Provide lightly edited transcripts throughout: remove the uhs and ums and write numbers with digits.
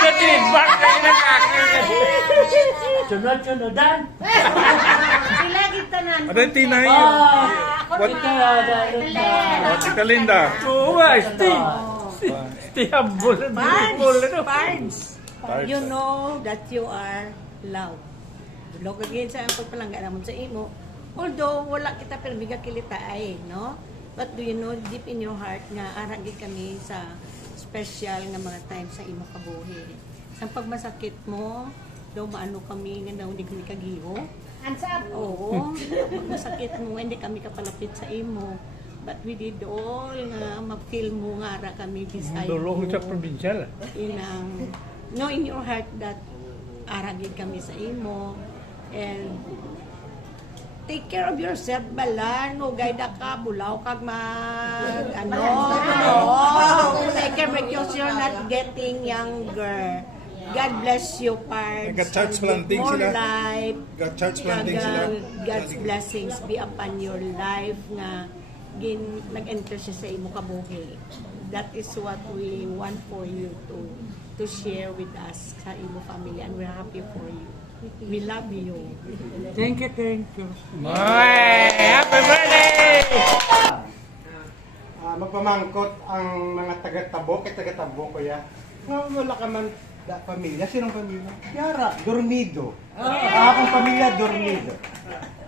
Natigbak na inakakil. Sunod-sunodan. Sila kita na. Ano yung tinay? What? Tita Linda. Oo nga, Stihambol. Pards. You know that you are loved. Log again sa ang pagpalangga naman sa imo. Although wala kita permiga kilita ay, no? But do you know deep in your heart nga aragi kami sa special nga mga times sa imo kabuhi. Sa pagmasakit mo, daw maano kami nga daw hindi kami kagiho. Ansap. Oo. Masakit mo, hindi kami kapalapit sa imo. But we did all nga ma-feel mo nga ara kami beside Dulong mo. sa probinsyal. Inang know in your heart that aragid kami sa imo and take care of yourself bala no gayda ka bulaw kag mag take care because you're not getting younger. God bless you, Pards. Nagka-charge And planting more sila. life. Nagka-charge planting sila. God's blessings be upon your life nga nag-enter siya sa imo kabuhi. That is what we want for you to share with us sa imo family and we're happy for you. We love you. Thank you. Happy birthday! Magpamangkot ang mga taga-Tabo, kay taga-Tabo ko ya. Wala ka man pamilya. Sinong pamilya? Yara, Dormido. Akong pamilya, Dormido.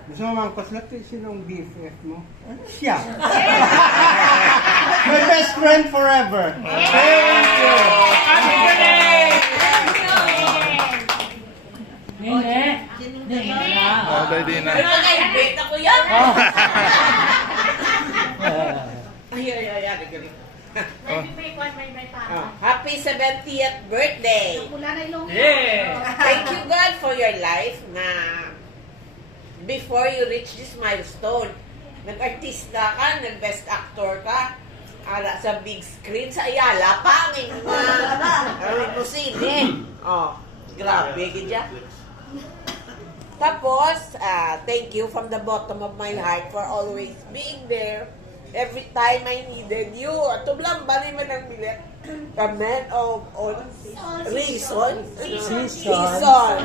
Gusto mo mangkot lahat, sinong BFF mo? Siya. My best friend forever. Thank you. Happy birthday! Nene. Oh, dahil di na. Mag-ibig ako yan. Happy 70th birthday. Yeah! Thank you God for your life na before you reach this milestone. Nag-artista ka, nag-best actor ka, ala sa big screen, sa Ayala pa, ang mo sine. Oh, grabe, gidya. Tapos, thank you from the bottom of my heart for always being there every time I needed you. Tublang ba naman ang bilet? A man of all reason. Season.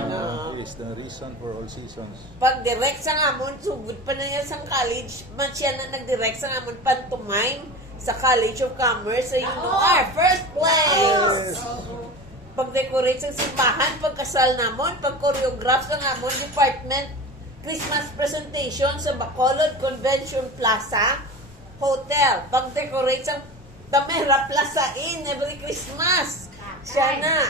Is the reason for all seasons. Pag direct sa ngamon, sugod pa na yan sa college, man siya na nag-direct sa ngamon pantomime sa College of Commerce sa UNOR. First place! Pag-decorate sa simbahan, pagkasal namon, pag-choreograph sa ngamon department, Christmas presentation sa Bacolod Convention Plaza Hotel. Pag-decorate sa Tamera Plaza Inn every Christmas. Siya na.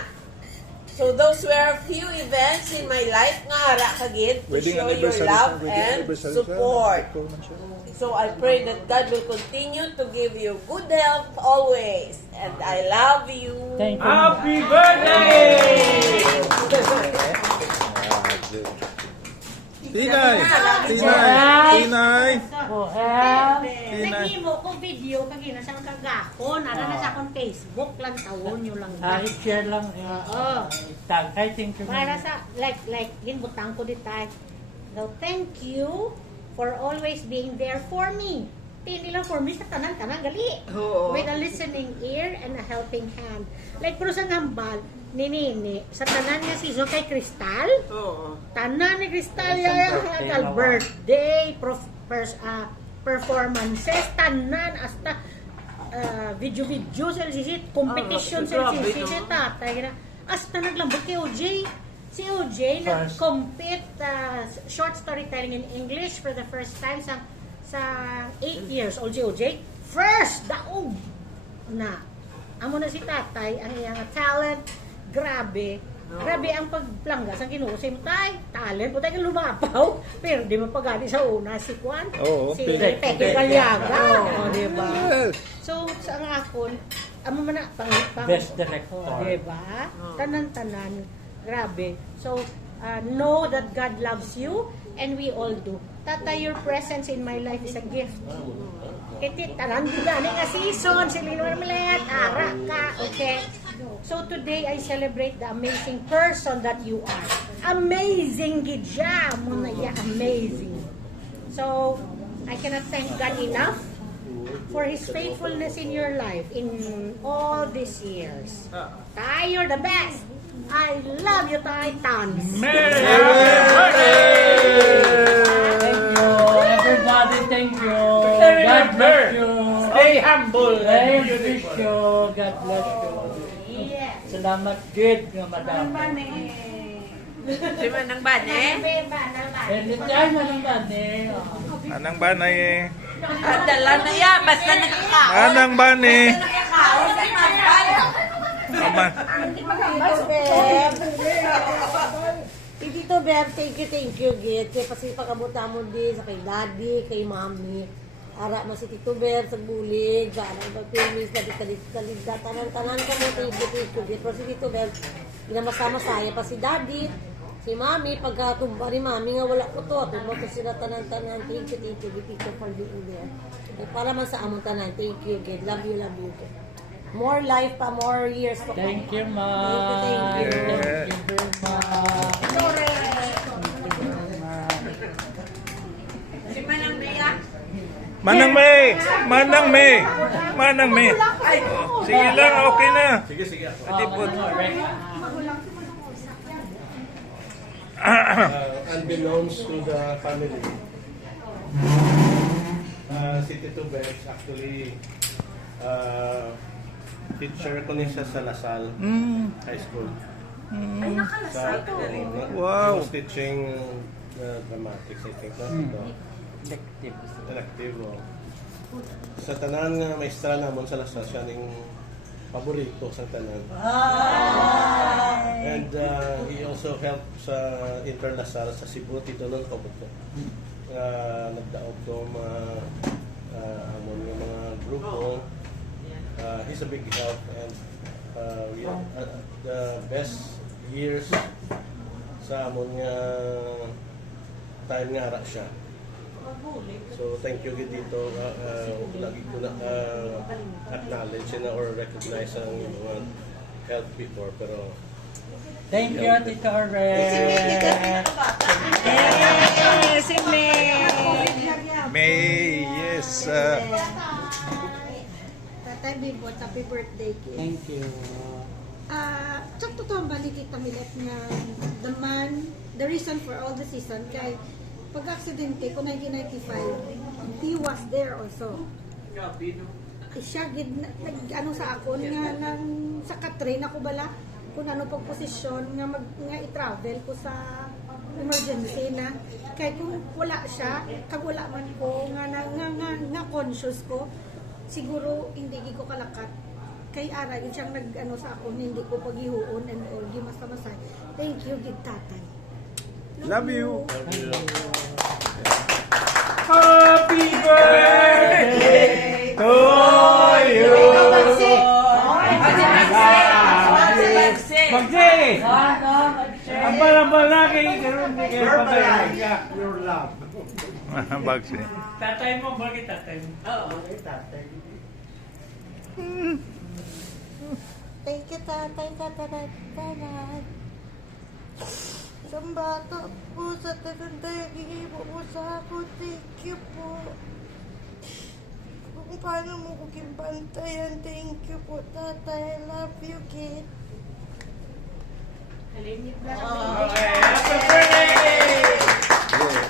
So those were a few events in my life nga ara kagid to Wedding show your anniversary love siya, wedding and anniversary siya. support. Ikaw man siya. So I pray that God will continue to give you good health always. And I love you. Thank you. Happy birthday! Tinay! Tinay! Oh, Nagimo ko video kagina sa kagakon, ara na sa akong Facebook lang tawon yo lang. share lang. Tag. I think Para sa like ginbutang ko ditay. So thank you for always being there for me. Hindi lang for me sa tanan-tanan gali. With a listening ear and a helping hand. Like pero sa ngambal ni Nini, sa tanan nga season kay Crystal. Tanan ni Crystal yung birthday, performances, tanan hasta video sa LCC, competition sa LCC tatay na. Hasta naglambot kay OJ. Si OJ nag-compete short storytelling in English for the first time sa 8 years old si OJ. First! Daog! Na. Amo na si tatay, ang iyang talent, grabe. Grabe ang pagplangga sa kinuusay mo tay. Talent po tayo lumapaw. Pero di mo pagani sa una si Juan. Si Peke Calyaga. Diba? So, sa ang akon, amo man na best director. diba? Tanan-tanan. Grabe. So, know that God loves you and we all do. Tata, your presence in my life is a gift. Kiti, tanan gani nga season, si Lino Marmelet, ara ka, okay? So today, I celebrate the amazing person that you are. Amazing gidya mo na ya, amazing. So, I cannot thank God enough for his faithfulness in your life in all these years. Tay, you're the best. I love you, Tay Tans. Merry birthday! Thank you. Everybody, thank you. Merry God bless birthday! you. Stay humble I and wish beautiful. you. God bless you. Yes. Salamat, good nga madam. Si Manang Bane. Anytime, madam Bane. Anang banay eh. Dala na yan. Basta nakakaon. Anang bani. Nakakaon sa mabay. Aman. Tito Beb, thank you, Git. Kaya pasipag abutan mo din sa kay Daddy, kay Mami. Ara mo si Tito Beb sa bulig, gano'n ba filmis, talig tanan ka mo, thank you, Git. Pero si Tito Beb, ginamasama saya pa si Daddy, si Mami, pagkatumba ni Mami nga wala ko to, tumba ko sila tanan, thank you, Git, for being there. Para man sa among tanan, thank you, Git. Love you, Git. More life pa, more years pa. Thank you, ma. Thank you. Thank you very much. Si Manang Bea. Manang May! Manang May! Manang May! Sige lang, okay na. Sige. Adipot. Unbeknownst to the family, si Tito Bex actually teacher ko niya sa Lasal High School. Ay, nakalasal ka na rin. Wow. He was teaching dramatics, I think. No? Elective. Elective. Oh. Sa tanan nga maestra namon sa Lasal, siya ning paborito sa tanan. And he also helped sa Interlasal sa Cebu, Tito Lon Kabuto. Nagdaog ko amon yung mga grupo. He's a big help, and we the best years sa amon nga time nga ara siya. So thank you gid dito, lagi ko na acknowledge na or recognize ang mga help before, pero Thank you, Tito Red. May, yes. Tatay Bibot, happy birthday, kid. Thank you. Sa totoo ba ni Tita Milet nga the reason for all the season kay pag-aksidente ko 1995, he was there also. Siya gid ano sa akon nga nang sa ka-train ako bala kung ano pag posisyon nga i-travel ko sa emergency na kay kung wala siya kag wala man ko nga conscious ko siguro hindi ko kalakat kay ara gid siyang nag-ano sa akon hindi ko paghihuon and all gimasa-masay. Thank you gid tatay. Love you. Happy birthday to you! Magsi! Ambal na kayo karoon di kayo patay. your love. Bagsi. Tatay mo, bakit tatay mo? Thank you, tatay. Isang bata po sa tatanda, iibo mo sa ako. Thank you po. Kung paano mo ko kimbantayan, thank you po, tatay. I love you, kid. Okay, happy birthday! Yes.